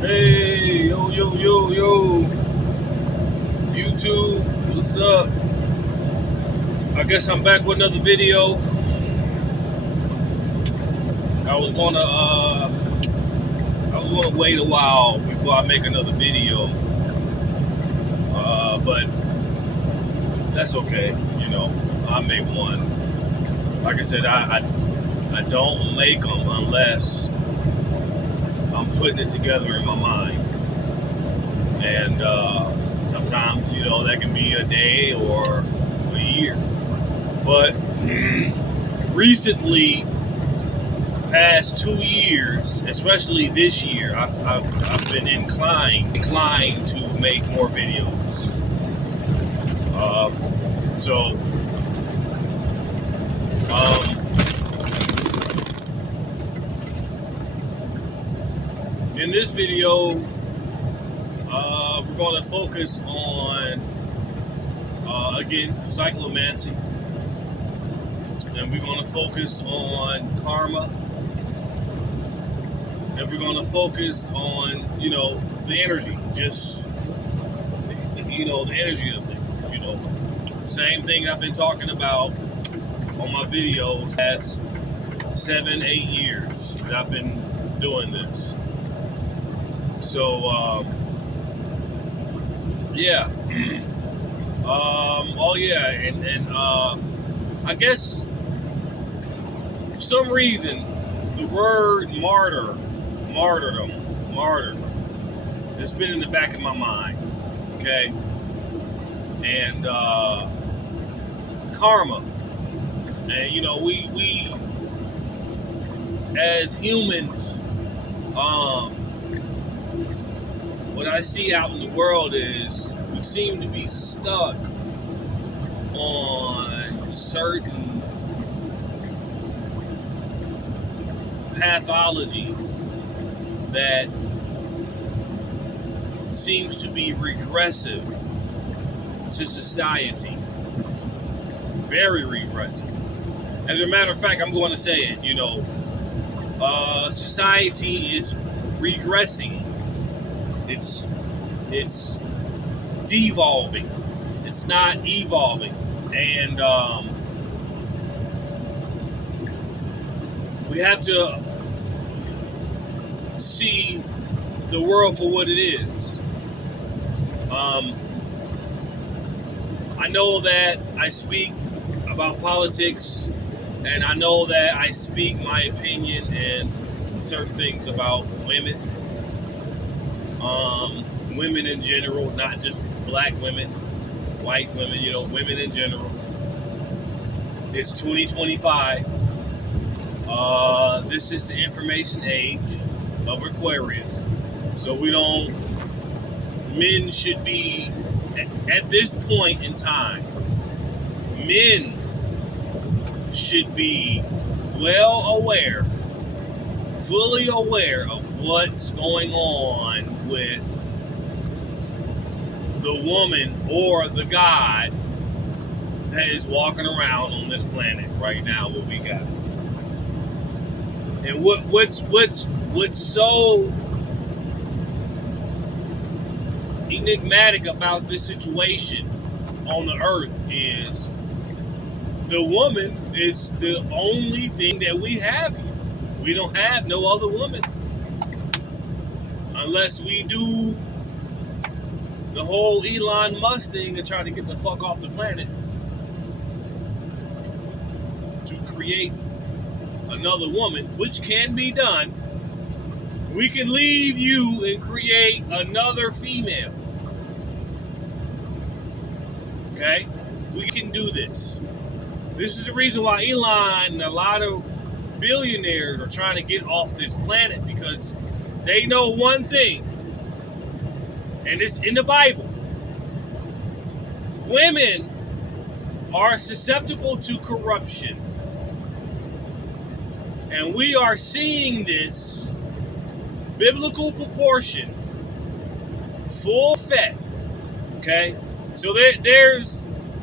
Hey, yo, YouTube, what's up? I guess I'm back with another video. I was gonna wait a while before I make another video, but that's okay. I make one. Like I said, I don't make them unless I'm putting it together in my mind, and sometimes that can be a day or a year. But recently, past 2 years, especially this year, I've been inclined to make more videos. In this video, we're going to focus on, again, Cyclomancy. And we're going to focus on karma. And we're going to focus on, the energy. Just, the energy of things. Same thing I've been talking about on my videos past 7-8 years that I've been doing this. So, yeah. And I guess for some reason the word martyrdom has been in the back of my mind, okay? And karma, and we as humans, what I see out in the world is we seem to be stuck on certain pathologies that seems to be regressive to society. Very regressive. As a matter of fact, I'm going to say it, society is regressing. It's devolving. It's not evolving. And we have to see the world for what it is. I know that I speak about politics, and I know that I speak my opinion and certain things about women. Women in general, not just black women, white women, women in general. It's 2025. This is the information age of Aquarius. So men should be, at this point in time, men should be fully aware of what's going on with the woman or the God that is walking around on this planet right now, what we got. And what's so enigmatic about this situation on the earth is the woman is the only thing that we have here. We don't have no other woman. Unless we do the whole Elon Musk thing and try to get the fuck off the planet to create another woman, which can be done. We can leave you and create another female. Okay? We can do this. This is the reason why Elon and a lot of billionaires are trying to get off this planet, because they know one thing, and it's in the Bible. Women are susceptible to corruption. And we are seeing this biblical proportion full effect. Okay? So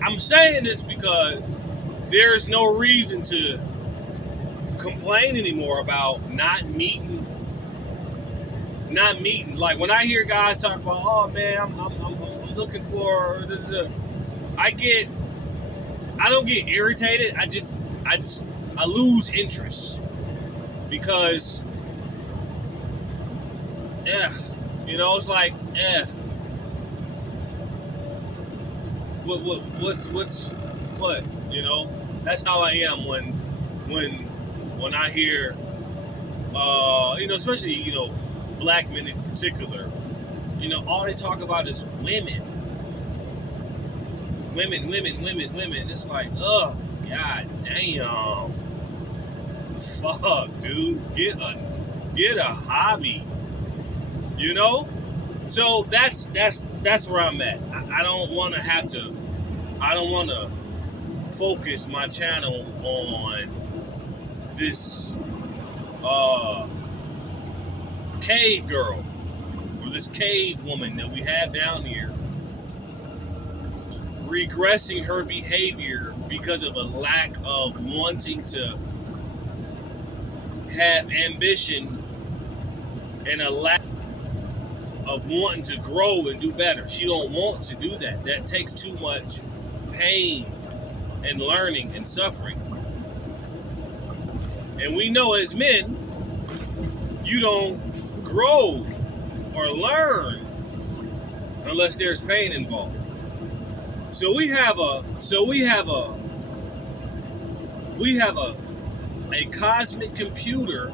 I'm saying this because there's no reason to complain anymore about not meeting not meeting. Like when I hear guys talk about, oh man, I'm looking for, I don't get irritated. I lose interest because, yeah, it's like, yeah. What? That's how I am when I hear, especially, black men in particular, all they talk about is women. Women. It's like, ugh, god damn. Fuck, dude. Get a hobby. So that's where I'm at. I don't want to focus my channel on this cave girl or this cave woman that we have down here regressing her behavior because of a lack of wanting to have ambition and a lack of wanting to grow and do better. She don't want to do that. That takes too much pain and learning and suffering. And we know as men, you don't grow or learn unless there's pain involved. So we have a cosmic computer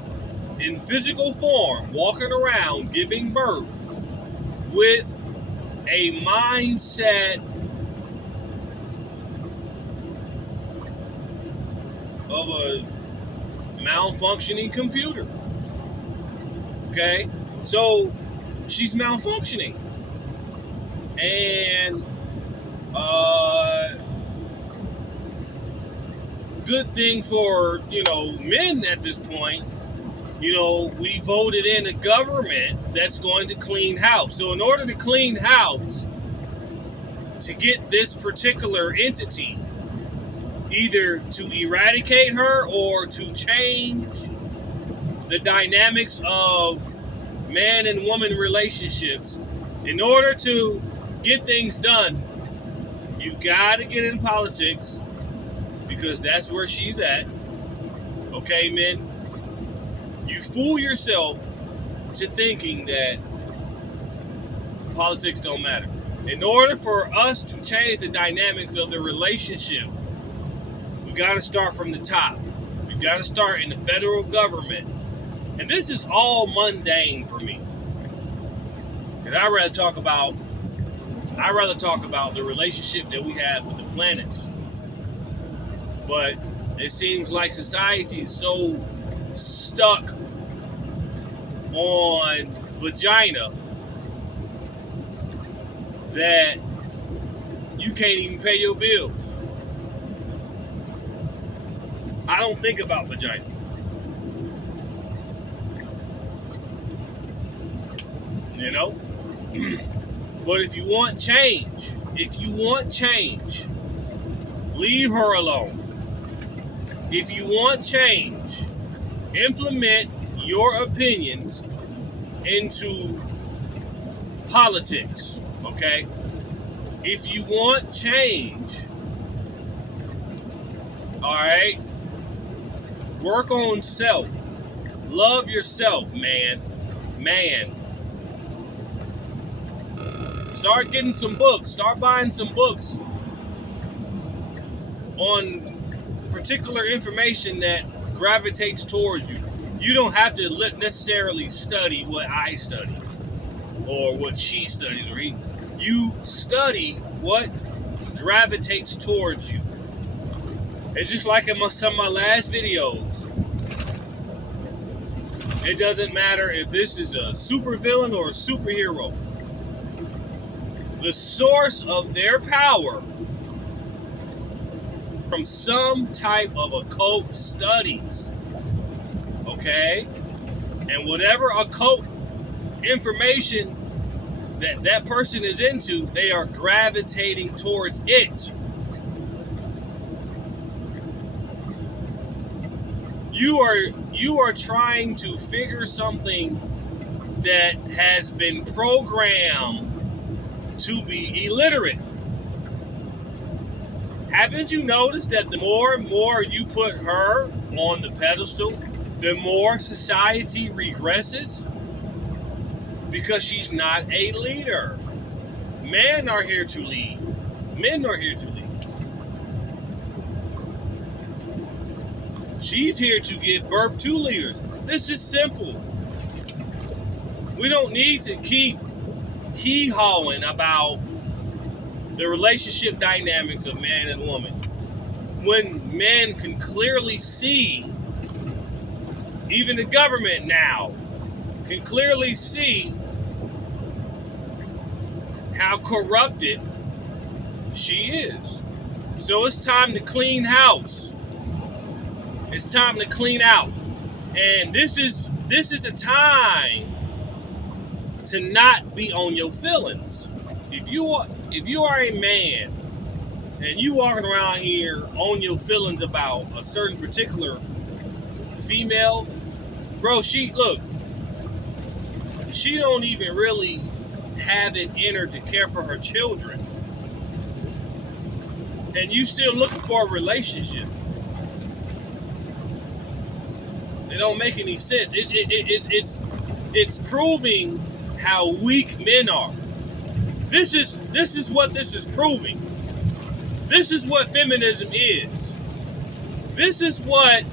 in physical form walking around giving birth with a mindset of a malfunctioning computer. Okay? So she's malfunctioning. And good thing for, men at this point, we voted in a government that's going to clean house. So in order to clean house, to get this particular entity, either to eradicate her or to change the dynamics of man and woman relationships, in order to get things done, you gotta get in politics, because that's where she's at. Okay, men? You fool yourself to thinking that politics don't matter. In order for us to change the dynamics of the relationship, we got to start from the top. We got to start in the federal government. And this is all mundane for me. Because I'd rather talk about the relationship that we have with the planets. But it seems like society is so stuck on vagina that you can't even pay your bills. I don't think about vagina. But if you want change, leave her alone. If you want change, implement your opinions into politics, okay? If you want change, all right, work on self. Love yourself, man. Start getting some books. Start buying some books on particular information that gravitates towards you. You don't have to necessarily study what I study or what she studies or he. You study what gravitates towards you. It's just like in some of my last videos. It doesn't matter if this is a supervillain or a superhero. The source of their power from some type of occult studies. Okay? And whatever occult information that person is into, they are gravitating towards it. You are trying to figure something that has been programmed to be illiterate. Haven't you noticed that the more and more you put her on the pedestal, the more society regresses? Because she's not a leader. Men are here to lead. Men are here to lead. She's here to give birth to leaders. This is simple. We don't need to keep hee-hawing about the relationship dynamics of man and woman when men can clearly see, even the government now can clearly see how corrupted she is. So it's time to clean house. It's time to clean out. And this is a time to not be on your feelings. If you are a man and you walking around here on your feelings about a certain particular female, bro, she don't even really have it in her to care for her children. And you still looking for a relationship. It don't make any sense. It's proving how weak men are. This is what this is proving. This is what feminism is. This is what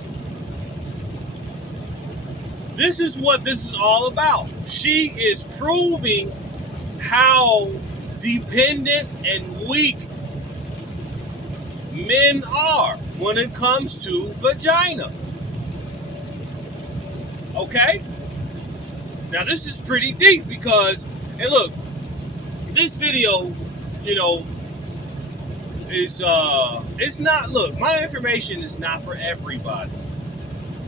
this is all about. She is proving how dependent and weak men are when it comes to vagina. Okay? Now this is pretty deep because, and look, this video, is it's not, look, my information is not for everybody.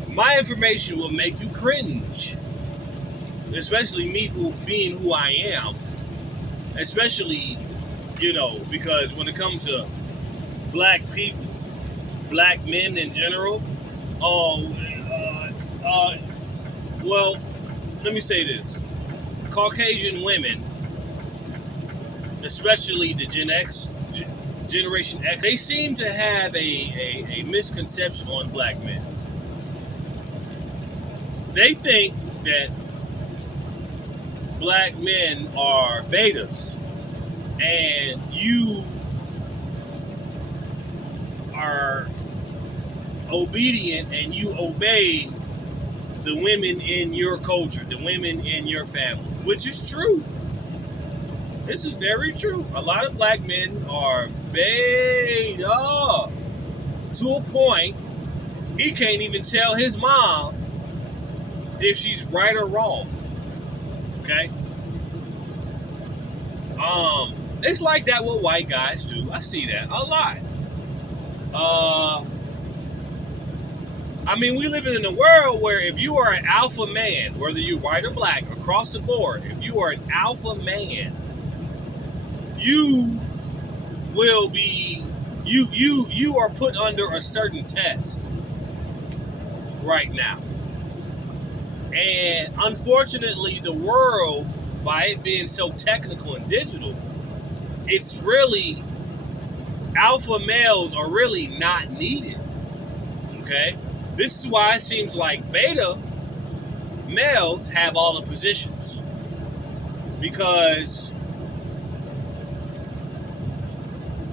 My information will make you cringe. Especially me being who I am. Especially, because when it comes to black people, black men in general, well, let me say this. Caucasian women, especially the Generation X, they seem to have a misconception on black men. They think that black men are betas, and you are obedient and you obey the women in your culture, the women in your family, which is true. This is very true. A lot of black men are beta to a point he can't even tell his mom if she's right or wrong. Okay? It's like that with white guys too. I see that a lot. We live in a world where if you are an alpha man, whether you're white or black, across the board, if you are an alpha man, you will be, you are put under a certain test right now. And unfortunately, the world, by it being so technical and digital, it's really, alpha males are really not needed. Okay? This is why it seems like beta males have all the positions. Because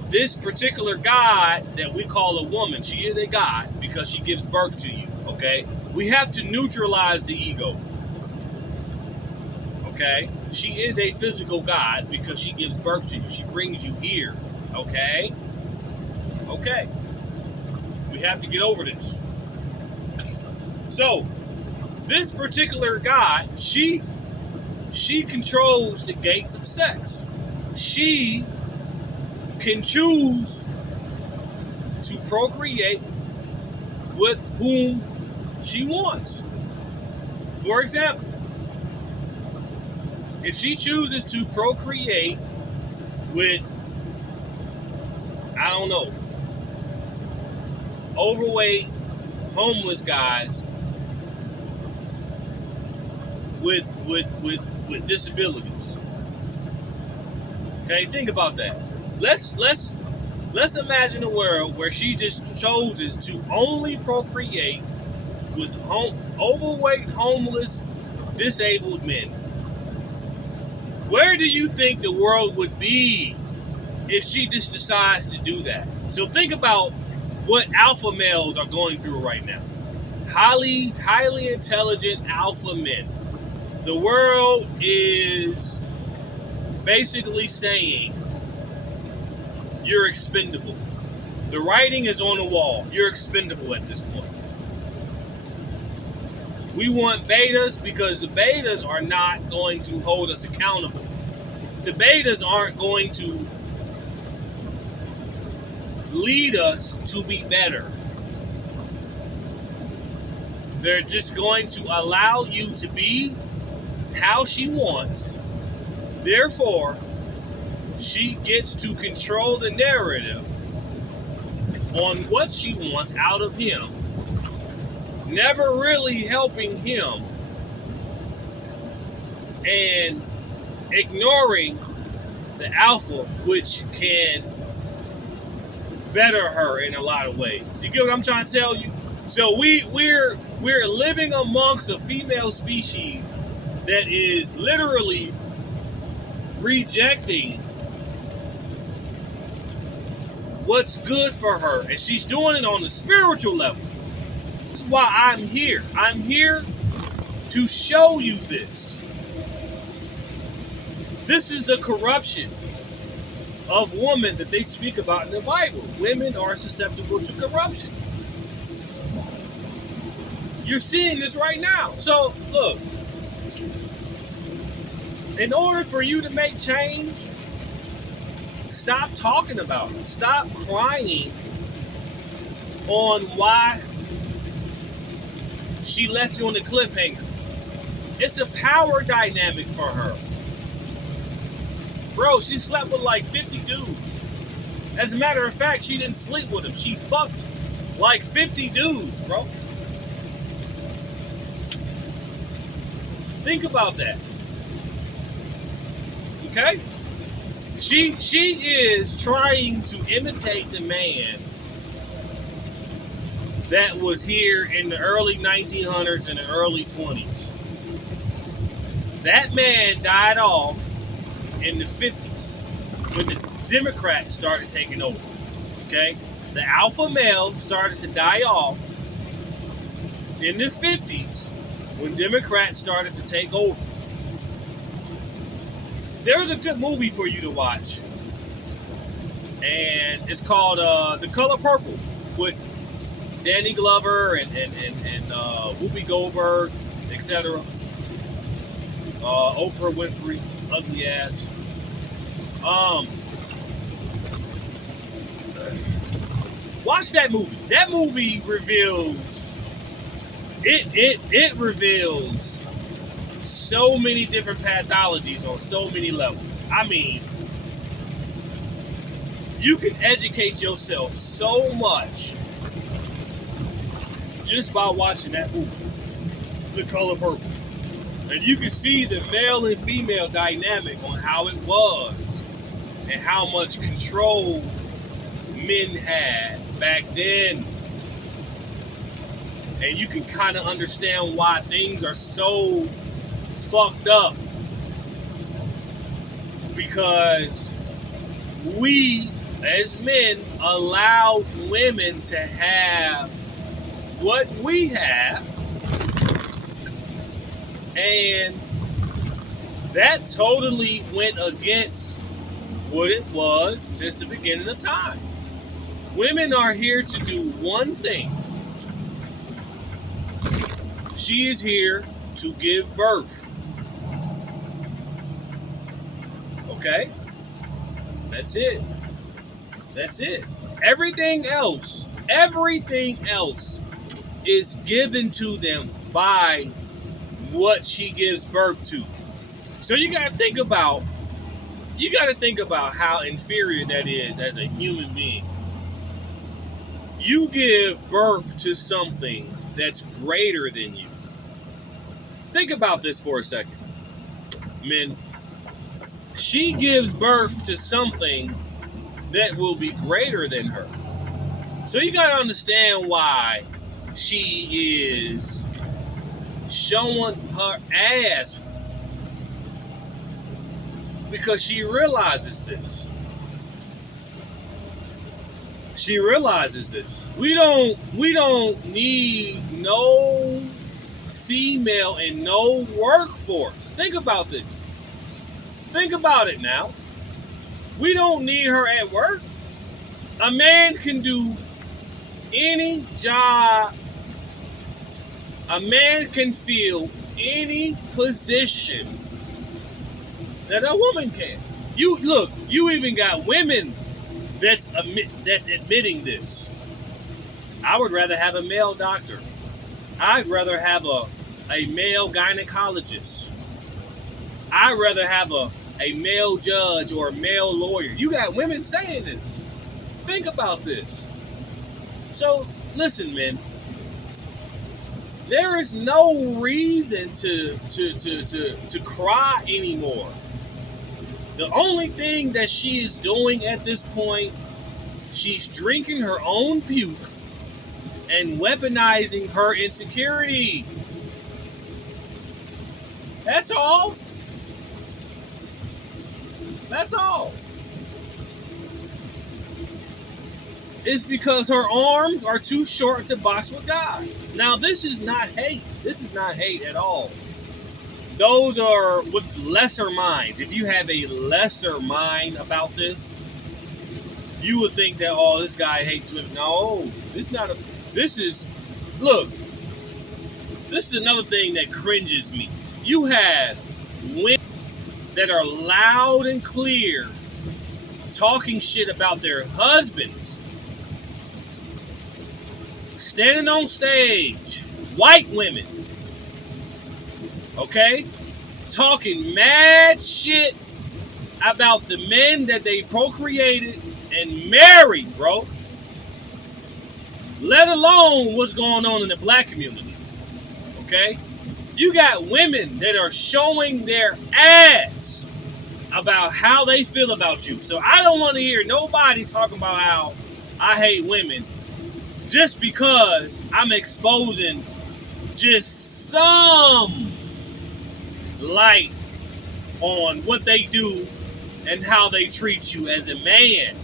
this particular God that we call a woman, she is a God because she gives birth to you, okay? We have to neutralize the ego, okay? She is a physical God because she gives birth to you. She brings you here, okay? Okay. We have to get over this. So, this particular God, she controls the gates of sex. She can choose to procreate with whom she wants. For example, if she chooses to procreate with, I don't know, overweight, homeless guys with with disabilities. Okay, think about that. Let's imagine a world where she just chooses to only procreate with overweight, homeless, disabled men. Where do you think the world would be if she just decides to do that? So think about what alpha males are going through right now. Highly intelligent alpha men. The world is basically saying you're expendable. The writing is on the wall. You're expendable at this point. We want betas because the betas are not going to hold us accountable. The betas aren't going to lead us to be better. They're just going to allow you to be how she wants. Therefore, she gets to control the narrative on what she wants out of him, never really helping him and ignoring the alpha, which can better her in a lot of ways. You get what I'm trying to tell you? So we're living amongst a female species that is literally rejecting what's good for her, and she's doing it on the spiritual level. That's why I'm here. I'm here to show you this. This is the corruption of women that they speak about in the Bible. Women are susceptible to corruption. You're seeing this right now. So, look, in order for you to make change, stop talking about it. Stop crying on why she left you on the cliffhanger. It's a power dynamic for her. Bro, she slept with like 50 dudes. As a matter of fact, she didn't sleep with them. She fucked like 50 dudes, bro. Think about that. Okay? She is trying to imitate the man that was here in the early 1900s and the early 20s. That man died off in the 50s when the Democrats started taking over. Okay? The alpha male started to die off in the 50s when Democrats started to take over. There's a good movie for you to watch, and it's called The Color Purple with Danny Glover and Whoopi Goldberg, etc. Oprah Winfrey, ugly ass. Watch that movie. That movie reveals it reveals so many different pathologies on so many levels. I mean, you can educate yourself so much just by watching that movie, The Color Purple. And you can see the male and female dynamic on how it was and how much control men had back then. And you can kind of understand why things are so fucked up, because we as men allowed women to have what we have, and that totally went against what it was since the beginning of time. Women are here to do one thing. She is here to give birth. Okay? That's it. That's it. Everything else is given to them by what she gives birth to. So you gotta think about how inferior that is as a human being. You give birth to something that's greater than you. Think about this for a second. men, she gives birth to something that will be greater than her. So you gotta understand why she is showing her ass, because she realizes this. She realizes this. We don't need no female in no workforce. Think about this. Think about it now. We don't need her at work. A man can do any job. A man can fill any position that a woman can. You look, you even got women that's admitting this. I would rather have a male doctor. I'd rather have a male gynecologist. I'd rather have a male judge or a male lawyer. You got women saying this. Think about this. So listen, men. There is no reason to cry anymore. The only thing that she is doing at this point, she's drinking her own puke and weaponizing her insecurity. That's all. That's all. It's because her arms are too short to box with God. Now, this is not hate. This is not hate at all. Those are with lesser minds. If you have a lesser mind about this, you would think that, oh, this guy hates women. No, this is another thing that cringes me. You have women that are loud and clear talking shit about their husbands, standing on stage, white women, okay, talking mad shit about the men that they procreated and married, bro. Let alone what's going on in the black community, okay? You got women that are showing their ass about how they feel about you. So I don't want to hear nobody talking about how I hate women just because I'm exposing just some light on what they do and how they treat you as a man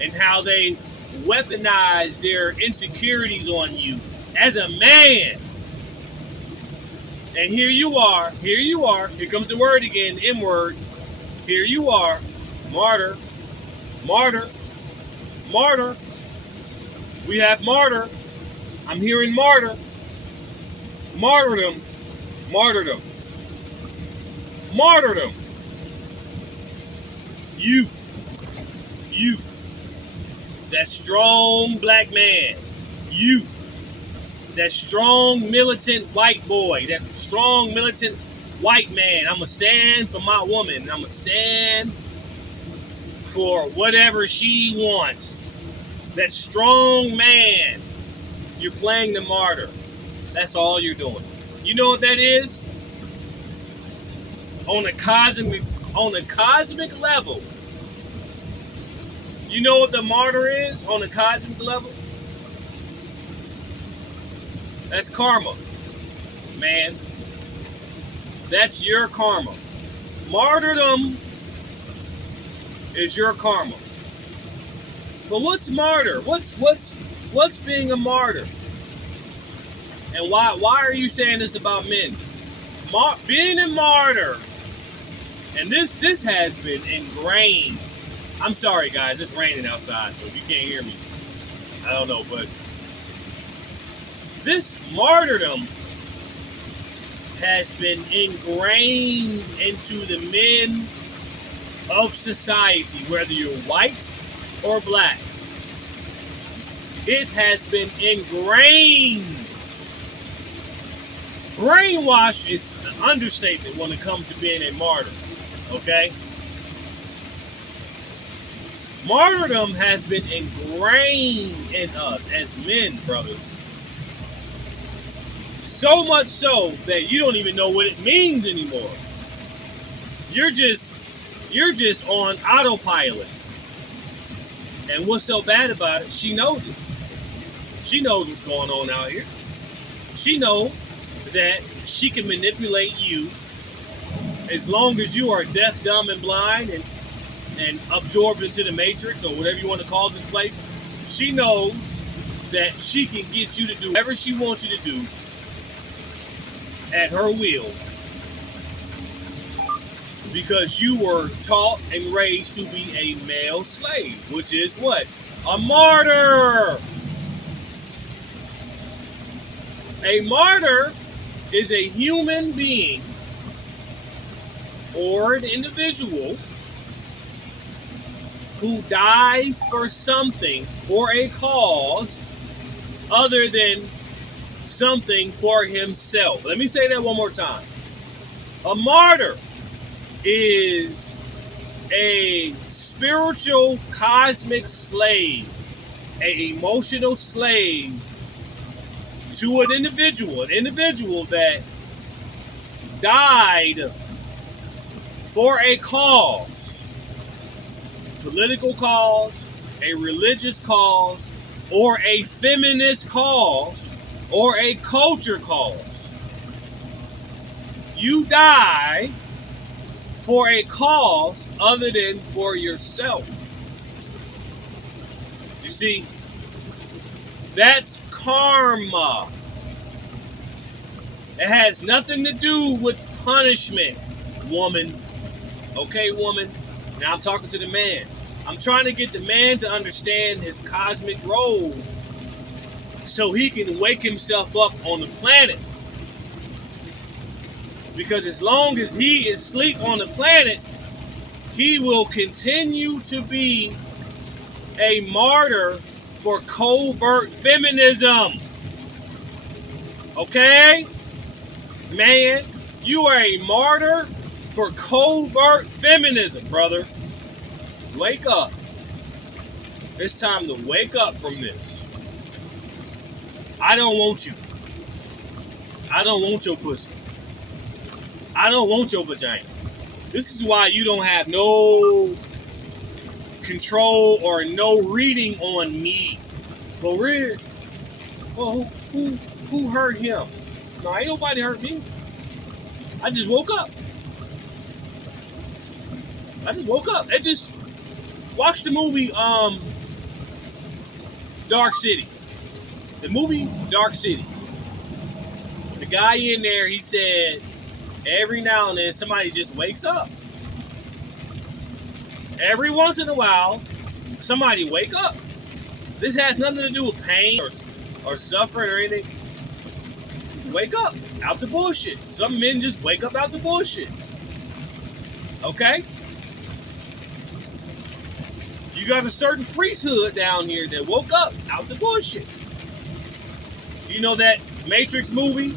and how they weaponize their insecurities on you as a man. And here you are, here comes the word again, the M word. Here you are, martyr. We have martyr. I'm hearing martyr. Martyrdom. You. That strong black man. You. That strong militant white boy. That strong militant white man. I'm going to stand for my woman. I'm going to stand for whatever she wants. That strong man. You're playing the martyr. That's all you're doing. You know what that is? On a cosmic level. You know what the martyr is on a cosmic level? That's karma, man. That's your karma. Martyrdom is your karma. But what's martyr? What's being a martyr? And why are you saying this about men? Being a martyr, and this has been ingrained. I'm sorry, guys. It's raining outside, so if you can't hear me, I don't know, but this martyrdom has been ingrained into the men of society, whether you're white or black. It has been ingrained. Brainwash is an understatement when it comes to being a martyr, okay? Martyrdom has been ingrained in us as men, brothers. So much so that you don't even know what it means anymore. You're just on autopilot. And what's so bad about it? She knows it. She knows what's going on out here. She knows that she can manipulate you as long as you are deaf, dumb, and blind and absorbed into the matrix or whatever you want to call this place. She knows that she can get you to do whatever she wants you to do at her will, because you were taught and raised to be a male slave, which is what? A martyr. A martyr is a human being or an individual who dies for something or a cause other than something for himself. Let me say that one more time. A martyr is a spiritual cosmic slave, an emotional slave to an individual that died for a cause, political cause, a religious cause, or a feminist cause, or a culture cause. You die for a cause other than for yourself. You see, that's karma. It has nothing to do with punishment, woman. Okay, woman? Now I'm talking to the man. I'm trying to get the man to understand his cosmic role so he can wake himself up on the planet. Because as long as he is asleep on the planet, he will continue to be a martyr for covert feminism. Okay? Man, you are a martyr for covert feminism, brother. Wake up. It's time to wake up from this. I don't want you. I don't want your pussy. I don't want your vagina. This is why you don't have no control or no reading on me. For real. Well, who hurt him? No, ain't nobody hurt me. I just woke up. I just watched the movie Dark City. The movie Dark City. The guy in there, he said, every now and then somebody just wakes up. Every once in a while, somebody wake up. This has nothing to do with pain or suffering or anything. Wake up out the bullshit. Some men just wake up out the bullshit. Okay? You got a certain priesthood down here that woke up out the bullshit. You know that Matrix movie?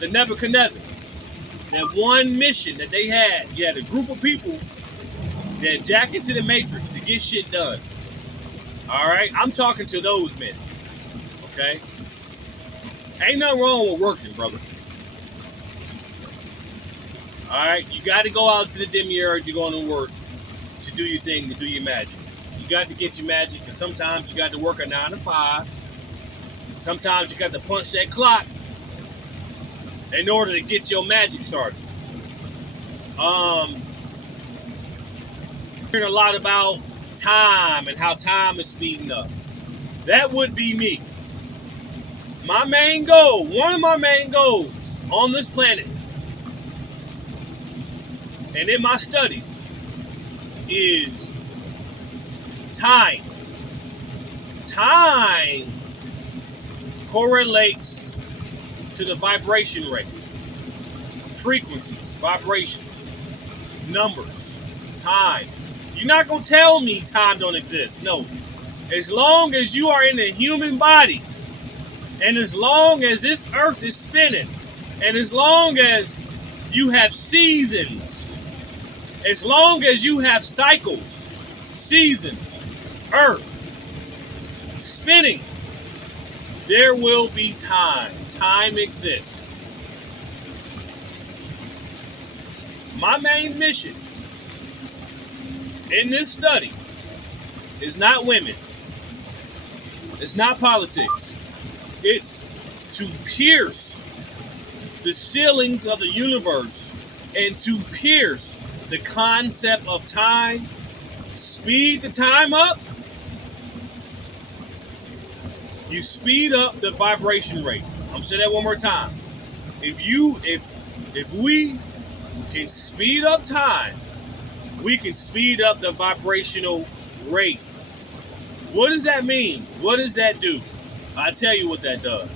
The Nebuchadnezzar. That one mission that they had. You had a group of people that jack into the Matrix to get shit done. Alright? I'm talking to those men. Okay? Ain't nothing wrong with working, brother. Alright? You got to go out to the demiurge. You're going to work to do your thing, to do your magic. You got to get your magic, and sometimes you got to work a 9 to 5. Sometimes you got to punch that clock in order to get your magic started. Hearing a lot about time and how time is speeding up. That would be me. My main goal, one of my main goals on this planet and in my studies is time. Time correlates to the vibration rate, frequencies, vibrations, numbers, time. You're not going to tell me time don't exist. No. As long as you are in a human body, and as long as this earth is spinning, and as long as you have seasons, as long as you have cycles, seasons, earth, spinning, there will be time. Time exists. My main mission in this study is not women. It's not politics. It's to pierce the ceilings of the universe and to pierce the concept of time, speed the time up. You speed up the vibration rate. I'm gonna say that one more time. If we can speed up time, we can speed up the vibrational rate. What does that mean? What does that do? I'll tell you what that does.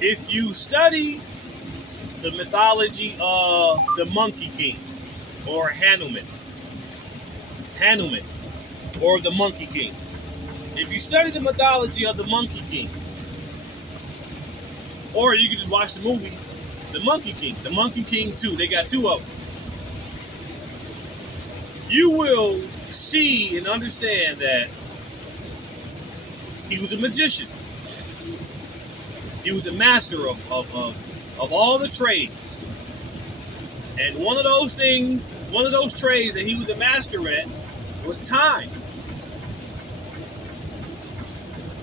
If you study the mythology of the Monkey King or Hanuman, or the Monkey King. If you study the mythology of the Monkey King, or you can just watch the movie, The Monkey King 2, they got two of them. You will see and understand that he was a magician. He was a master of all the trades. And one of those trades that he was a master at was time.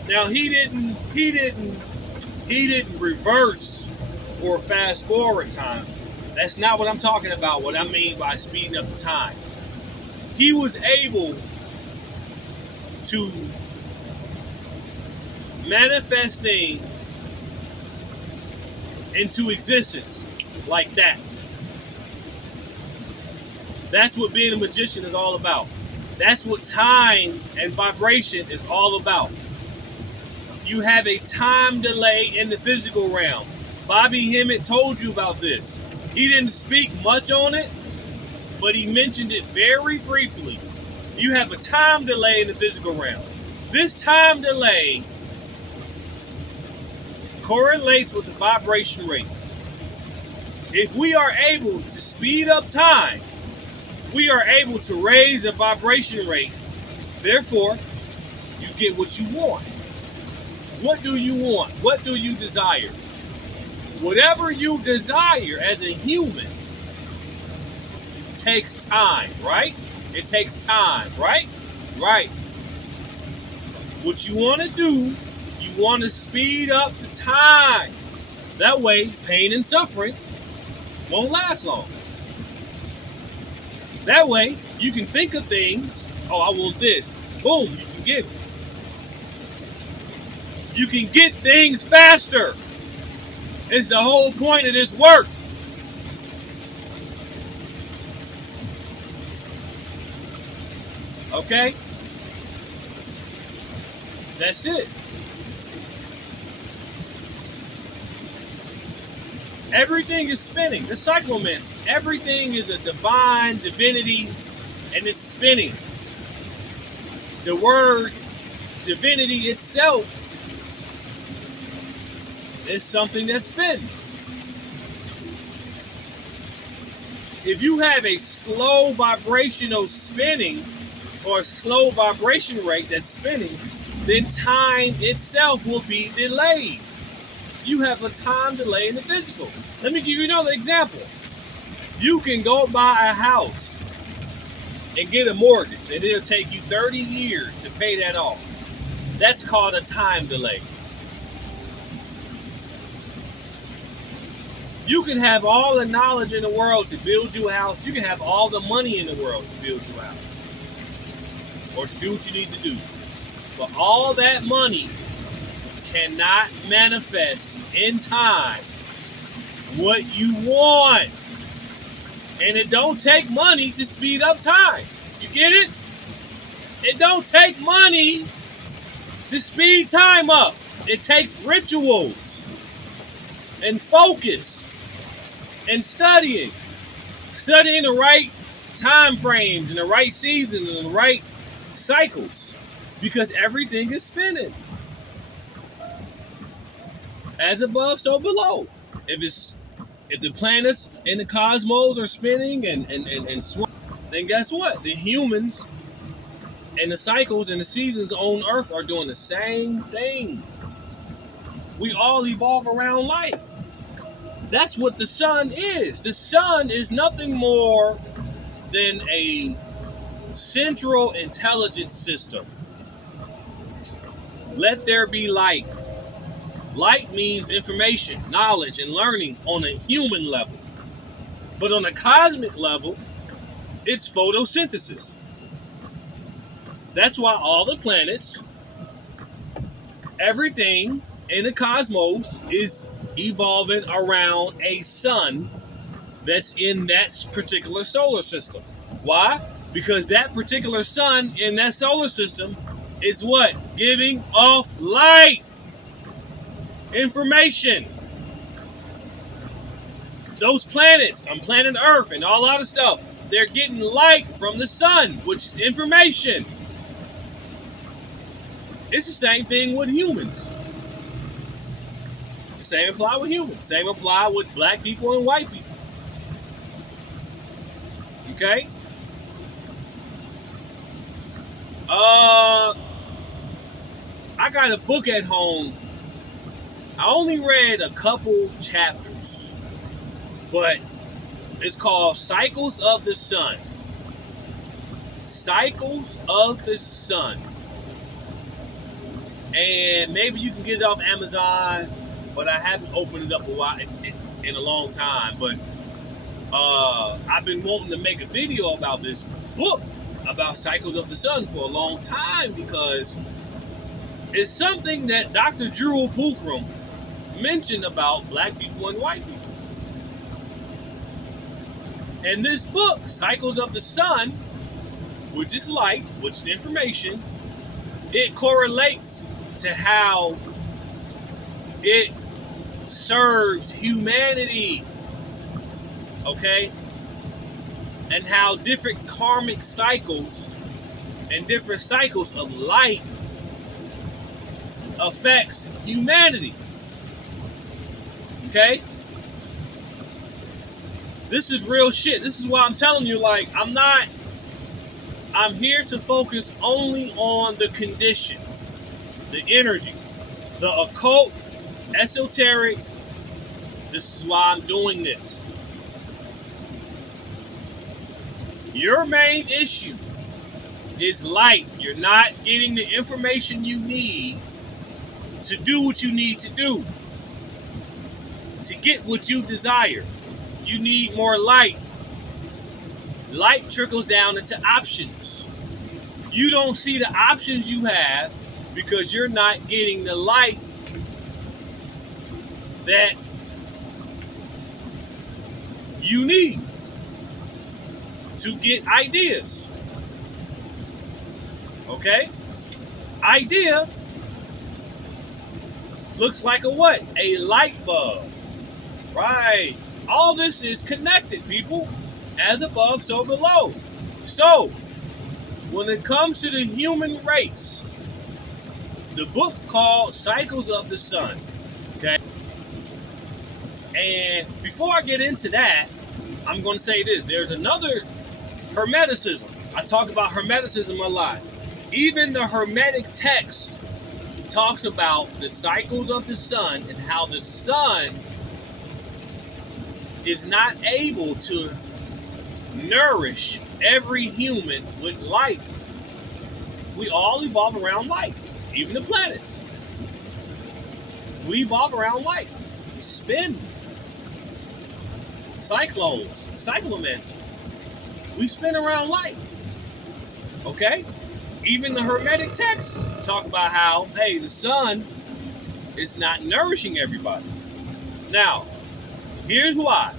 Now he didn't reverse or fast forward time. That's not what I'm talking about. What I mean by speeding up the time. He was able to manifest things into existence like that. That's what being a magician is all about. That's what time and vibration is all about. You have a time delay in the physical realm. Bobby Hemmett told you about this. He didn't speak much on it, but he mentioned it very briefly. You have a time delay in the physical realm. This time delay correlates with the vibration rate. If we are able to speed up time, we are able to raise the vibration rate. Therefore, you get what you want. What do you want? What do you desire? Whatever you desire as a human takes time, right? It takes time, right? Right. What you want to do, you want to speed up the time. That way, pain and suffering won't last long. That way, you can think of things. Oh, I want this. Boom, you can get it. You can get things faster. It's the whole point of this work. Okay? That's it. Everything is spinning. The Cyclomancy. Everything is a divine divinity, and it's spinning. The word divinity itself is something that spins. If you have a slow vibrational spinning or a slow vibration rate that's spinning, then time itself will be delayed. You have a time delay in the physical. Let me give you another example. You can go buy a house and get a mortgage, and it'll take you 30 years to pay that off. That's called a time delay. You can have all the knowledge in the world to build you a house. You can have all the money in the world to build you a house, or to do what you need to do. But all that money cannot manifest in time what you want. And it don't take money to speed up time. You get it? It don't take money to speed time up. It takes rituals and focus and studying the right time frames and the right seasons and the right cycles, because everything is spinning. As above, so below. If the planets in the cosmos are spinning and swirling, then guess what? The humans and the cycles and the seasons on Earth are doing the same thing. We all evolve around light. That's what the sun is. The sun is nothing more than a central intelligence system. Let there be light. Light means information, knowledge, and learning on a human level. But on a cosmic level, it's photosynthesis. That's why all the planets, everything in the cosmos is evolving around a sun that's in that particular solar system. Why? Because that particular sun in that solar system is what? Giving off light, information. Those planets on planet Earth and all other stuff, they're getting light from the sun, which is information. It's the same thing with humans. The same apply with humans. Same apply with black people and white people. Okay? I got a book at home. I only read a couple chapters, but it's called Cycles of the Sun. Cycles of the Sun. And maybe you can get it off Amazon, but I haven't opened it up in a long time. But I've been wanting to make a video about this book, about Cycles of the Sun, for a long time, because it's something that Dr. Drew Pulcrum mentioned about black people and white people. And this book, Cycles of the Sun, which is light, which is information, it correlates to how it serves humanity, okay? And how different karmic cycles and different cycles of light affects humanity, okay? This is real shit. This is why I'm telling you, like, I'm here to focus only on the condition, the energy, the occult, esoteric. This is why I'm doing this. Your main issue is light. You're not getting the information you need to do what you need to do, to get what you desire. You need more light. Light trickles down into options. You don't see the options you have because you're not getting the light that you need to get ideas. Okay? Idea looks like a what? A light bulb. Right. All this is connected, people. As above, so below. So, when it comes to the human race, the book called Cycles of the Sun, okay? And before I get into that, I'm going to say this. There's another Hermeticism. I talk about Hermeticism a lot. Even the Hermetic text talks about the cycles of the sun and how the sun is not able to nourish every human with light. We all evolve around light, even the planets. We evolve around light. We spin. Cyclones, cyclomancy. We spin around light. Okay? Even the Hermetic texts talk about how, hey, the sun is not nourishing everybody. Now, here's why.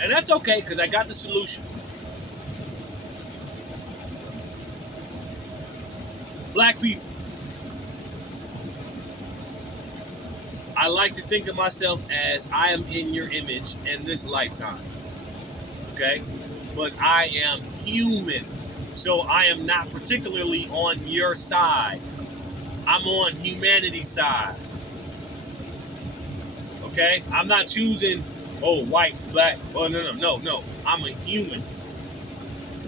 And that's okay, because I got the solution. Black people. I like to think of myself as I am in your image in this lifetime. Okay? But I am human. So I am not particularly on your side. I'm on humanity's side. Okay? I'm not choosing, oh, white, black. Oh, no. I'm a human.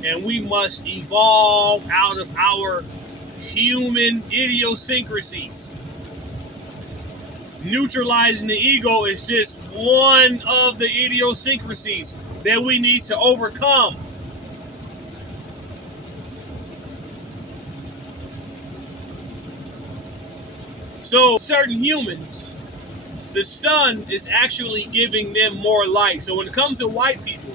And we must evolve out of our human idiosyncrasies. neutralizing the ego is just one of the idiosyncrasies that we need to overcome. So certain humans, the sun is actually giving them more light. So when it comes to white people,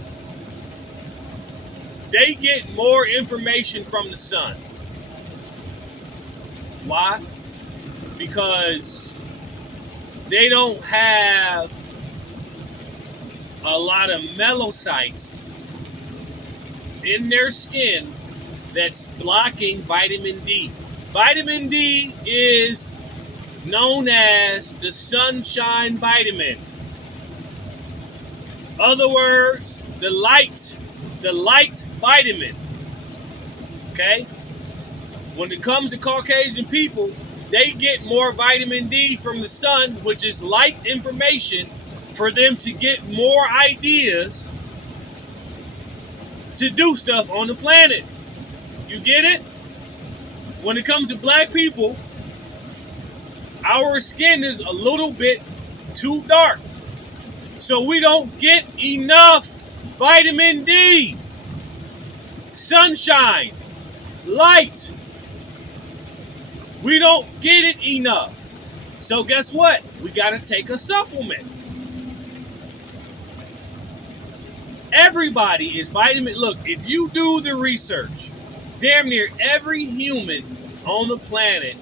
they get more information from the sun. Why? Because they don't have a lot of melanocytes in their skin that's blocking vitamin D. Vitamin D is known as the sunshine vitamin. Other words, the light vitamin. Okay? When it comes to Caucasian people, they get more vitamin D from the sun, which is light information, for them to get more ideas to do stuff on the planet. You get it? When it comes to black people, our skin is a little bit too dark. So we don't get enough vitamin D, sunshine, light. We don't get it enough. So guess what? We got to take a supplement. Everybody is vitamin. Look, if you do the research, damn near every human on the planet,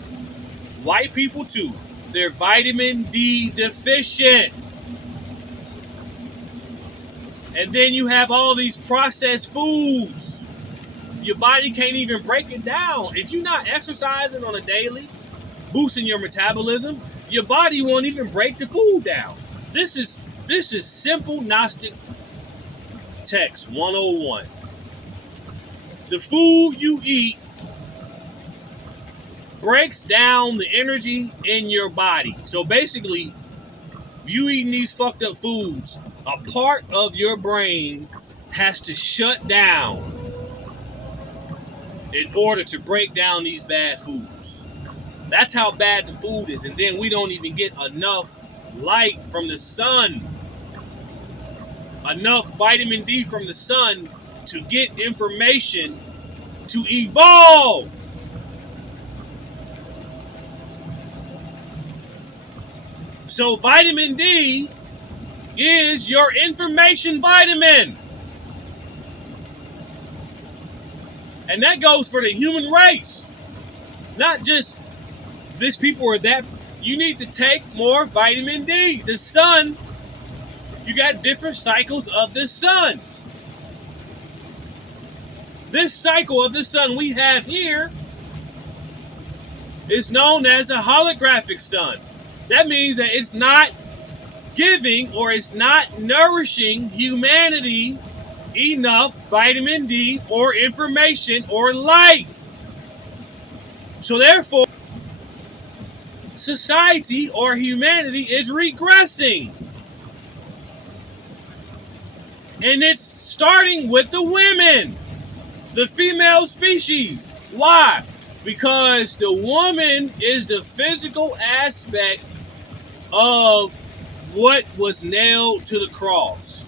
white people too, they're vitamin D deficient. And then you have all these processed foods. Your body can't even break it down. If you're not exercising on a daily, boosting your metabolism, your body won't even break the food down. This is simple Gnostic text 101. The food you eat breaks down the energy in your body. So basically, you eating these fucked up foods, a part of your brain has to shut down in order to break down these bad foods. That's how bad the food is. And then we don't even get enough light from the sun, enough vitamin D from the sun to get information to evolve. So vitamin D is your information vitamin. And that goes for the human race. Not just this people or that. You need to take more vitamin D. The sun, you got different cycles of the sun. This cycle of the sun we have here is known as a holographic sun. That means that it's not giving or it's not nourishing humanity enough vitamin D or information or light. So therefore, society or humanity is regressing. And it's starting with the women, the female species. Why? Because the woman is the physical aspect of what was nailed to the cross.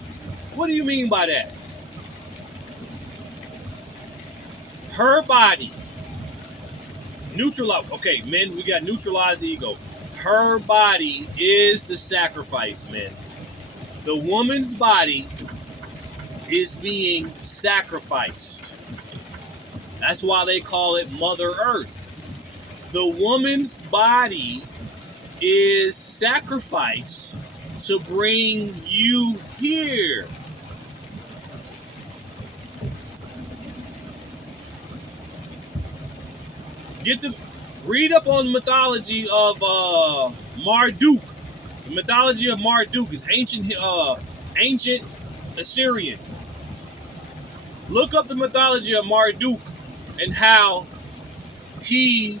What do you mean by that? Her body. Neutralize. Okay, men, we got neutralize the ego. Her body is the sacrifice, men. The woman's body is being sacrificed. That's why they call it Mother Earth. The woman's body is sacrificed to bring you here. Read up on the mythology of Marduk. The mythology of Marduk is ancient Assyrian. Look up the mythology of Marduk and how he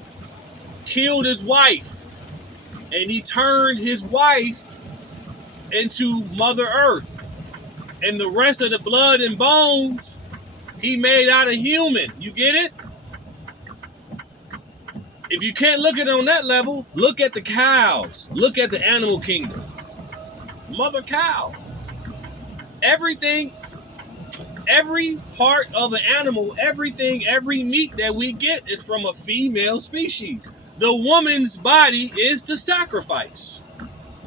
killed his wife and he turned his wife into Mother Earth, and the rest of the blood and bones he made out of human. You get it? If you can't look at it on that level, look at the cows. Look at the animal kingdom. Mother cow. Everything, every part of an animal, everything, every meat that we get is from a female species. The woman's body is the sacrifice.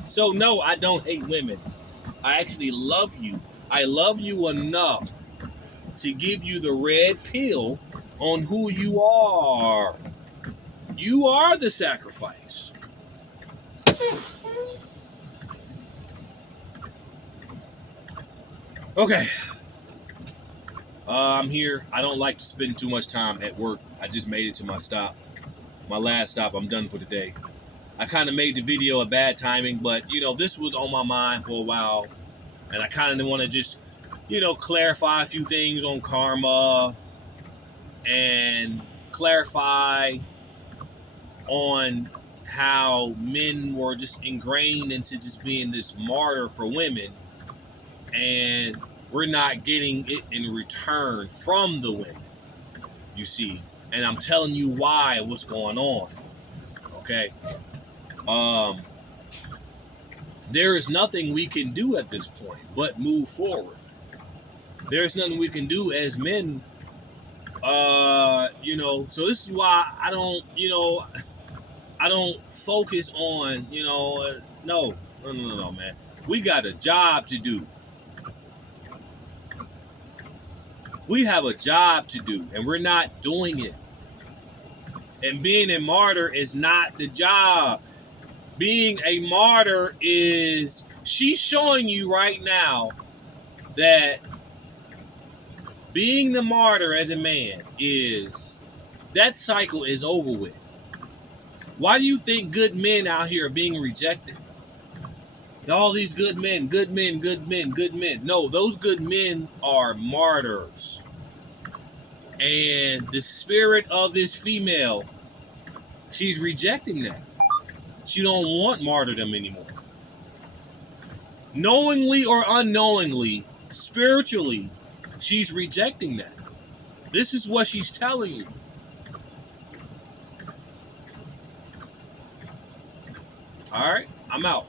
So no, I don't hate women. I actually love you. I love you enough to give you the red pill on who you are. You are the sacrifice. Okay. I'm here. I don't like to spend too much time at work. I just made it to my stop. My last stop. I'm done for the day. I kind of made the video a bad timing, but, this was on my mind for a while. And I kind of want to just, clarify a few things on karma and clarify on how men were just ingrained into just being this martyr for women, and we're not getting it in return from the women, you see. And I'm telling you why, what's going on. Okay. There is nothing we can do at this point but move forward. There's nothing we can do as men. So this is why I don't focus on, no, man. We got a job to do. We have a job to do, and we're not doing it. And being a martyr is not the job. Being a martyr is, she's showing you right now that being the martyr as a man is, that cycle is over with. Why do you think good men out here are being rejected? All these good men. No, those good men are martyrs. And the spirit of this female, she's rejecting that. She don't want martyrdom anymore. Knowingly or unknowingly, spiritually, she's rejecting that. This is what she's telling you. All right, I'm out.